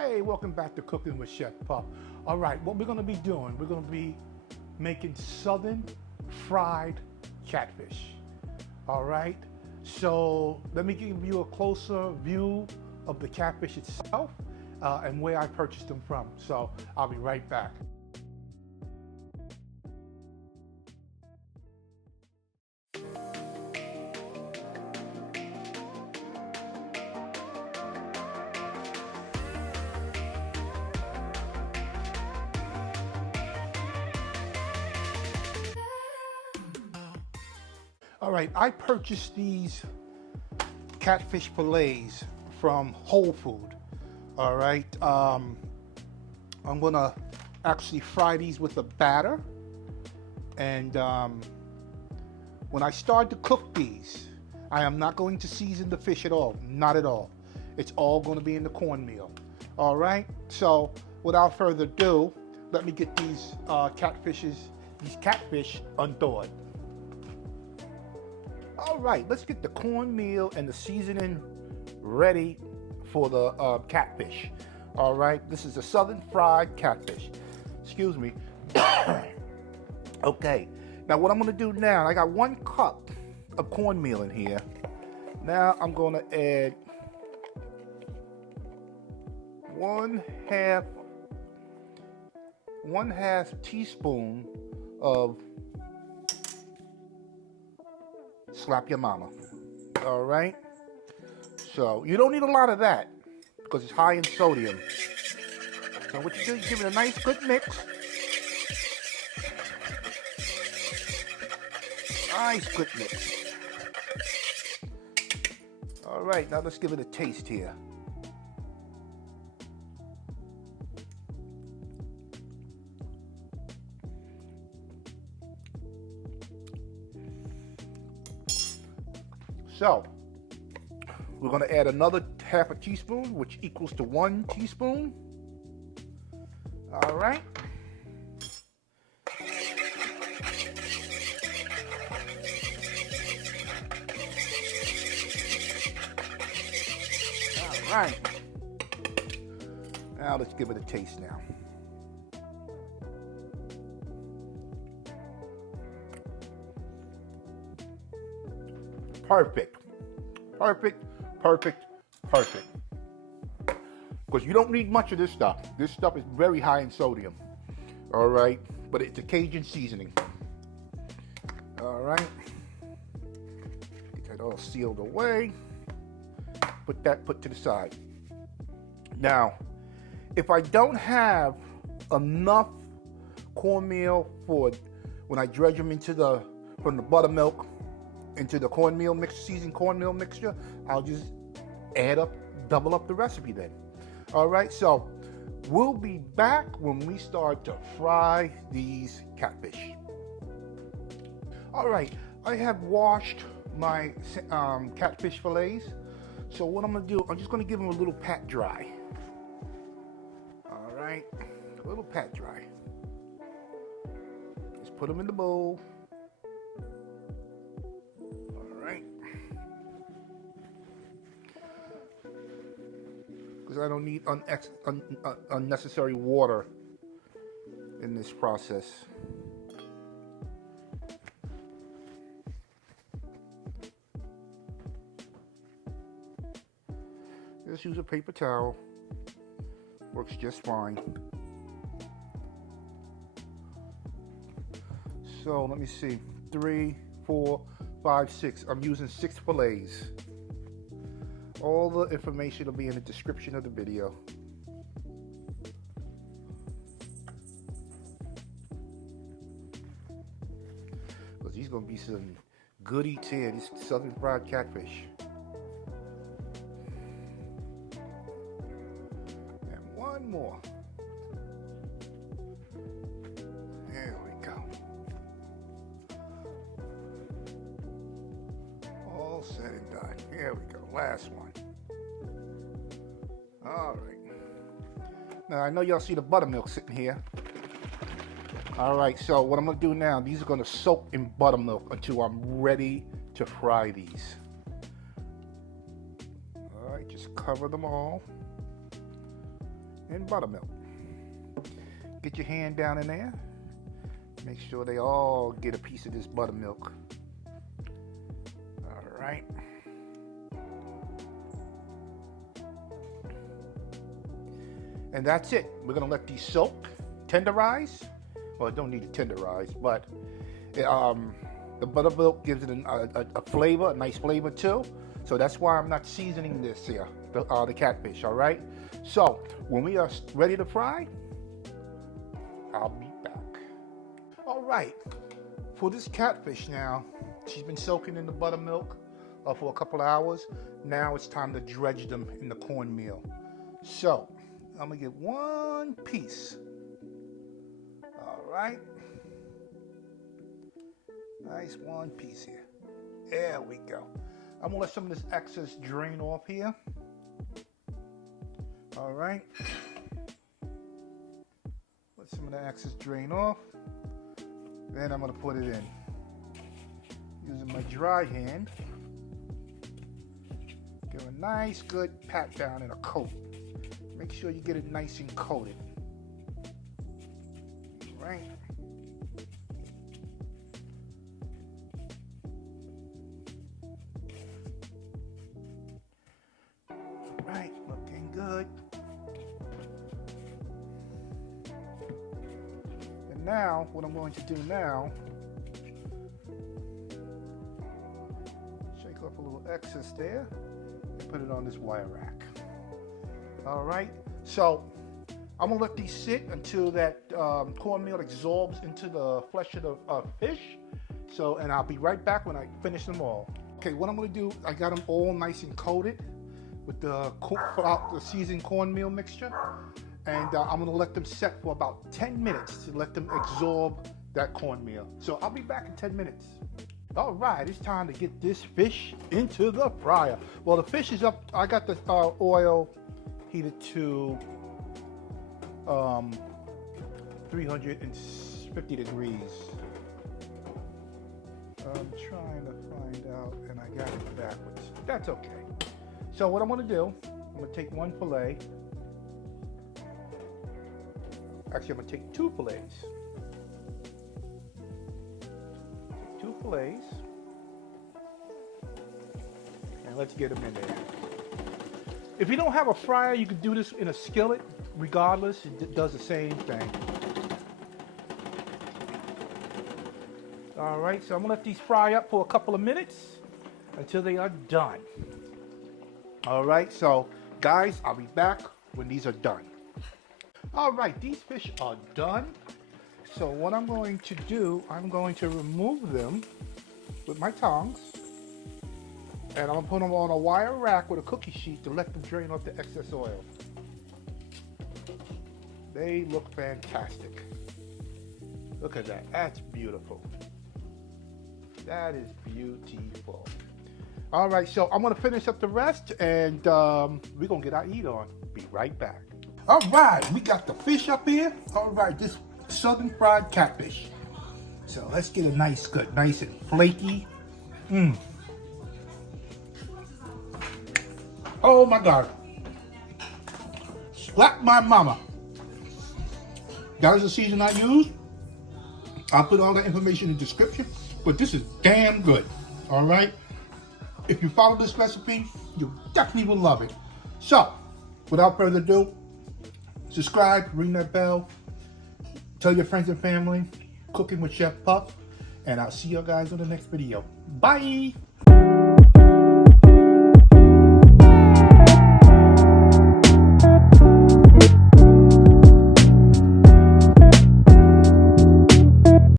Hey, welcome back to Cooking with Chef Puff. All right, what we're gonna be doing, we're gonna be making southern fried catfish. All right, so let me give you a closer view of the catfish itself and where I purchased them from. So I'll be right back. All right, I purchased these catfish fillets from Whole Food. All right, I'm gonna actually fry these with a batter, and when I start to cook these, I am not going to season the fish at all, not at all. It's all going to be in the cornmeal. All right, so without further ado, let me get these catfish unthawed. All right, let's get the cornmeal and the seasoning ready for the catfish. All right, this is a southern fried catfish. Excuse me. Okay, now what I'm gonna do now, I got 1 cup of cornmeal in here. Now I'm gonna add 1/2 teaspoon of Slap Your Mama. All right, so you don't need a lot of that because it's high in sodium. So what you do is give it a nice good mix. Nice good mix. All right, now let's give it a taste here. So, we're going to add another 1/2 teaspoon, which equals to 1 teaspoon. All right. All right. Now let's give it a taste now. Perfect, perfect, perfect, perfect. Because you don't need much of this stuff. This stuff is very high in sodium. All right, but it's a Cajun seasoning. All right, get that all sealed away. Put to the side. Now, if I don't have enough cornmeal for when I dredge them from the buttermilk into the cornmeal mix, seasoned cornmeal mixture, I'll just double up the recipe then. All right, so we'll be back when we start to fry these catfish. All right, I have washed my catfish fillets. So what I'm gonna do, I'm just gonna give them a little pat dry. All right, a little pat dry. Just put them in the bowl. Because I don't need unnecessary water in this process. Just use a paper towel. Works just fine. So let me see. 3, 4, 5, 6. I'm using 6 fillets. All the information will be in the description of the video. Because these gonna be some good eats here, these southern fried catfish. And 1 more. There we go. All said and done. Here we go. Last one. All right. Now I know y'all see the buttermilk sitting here. All right, so what I'm gonna do now, these are gonna soak in buttermilk until I'm ready to fry these. All right, just cover them all. and buttermilk. Get your hand down in there. Make sure they all get a piece of this buttermilk. All right. And that's it. We're gonna let these soak, tenderize. Well, it don't need to tenderize, but the buttermilk gives it a flavor, a nice flavor too. So that's why I'm not seasoning this here, the catfish, all right? So when we are ready to fry, I'll be back. All right, for this catfish now, she's been soaking in the buttermilk for a couple of hours. Now it's time to dredge them in the cornmeal. So I'm gonna get one piece. All right. Nice one piece here. There we go. I'm gonna let some of this excess drain off here. All right. Let some of the excess drain off. Then I'm gonna put it in. Using my dry hand. Give a nice good pat down and a coat. Make sure you get it nice and coated. All right. Right, looking good. And now, what I'm going to do now, shake off a little excess there and put it on this wire rack. All right, so I'm gonna let these sit until that cornmeal absorbs into the flesh of the fish. So, and I'll be right back when I finish them all. Okay, what I'm gonna do, I got them all nice and coated with the seasoned cornmeal mixture, and I'm gonna let them set for about 10 minutes to let them absorb that cornmeal. So I'll be back in 10 minutes. All right, it's time to get this fish into the fryer. Well, the fish is up. I got the oil heated to 350 degrees. I'm trying to find out, and I got it backwards. That's okay. So what I'm gonna do, I'm gonna take one fillet. Actually, I'm gonna take two fillets. Two fillets. And let's get them in there. If you don't have a fryer, you can do this in a skillet. Regardless, it does the same thing. All right, so I'm gonna let these fry up for a couple of minutes until they are done. All right, so guys, I'll be back when these are done. All right, these fish are done. So what I'm going to do, I'm going to remove them with my tongs, and I'm gonna put them on a wire rack with a cookie sheet to let them drain off the excess oil. They look fantastic. Look at that, that's beautiful. That is beautiful. All right, so I'm gonna finish up the rest, and we're gonna get our eat on. Be right back. All right, we got the fish up here. All right, this southern fried catfish. So let's get it nice, good, nice and flaky. Oh my God. Slap my mama. That is the season I use. I'll put all that information in the description, but this is damn good. All right. If you follow this recipe, you definitely will love it. So, without further ado, subscribe, ring that bell, tell your friends and family, Cooking with Chef Puff, and I'll see you guys on the next video. Bye!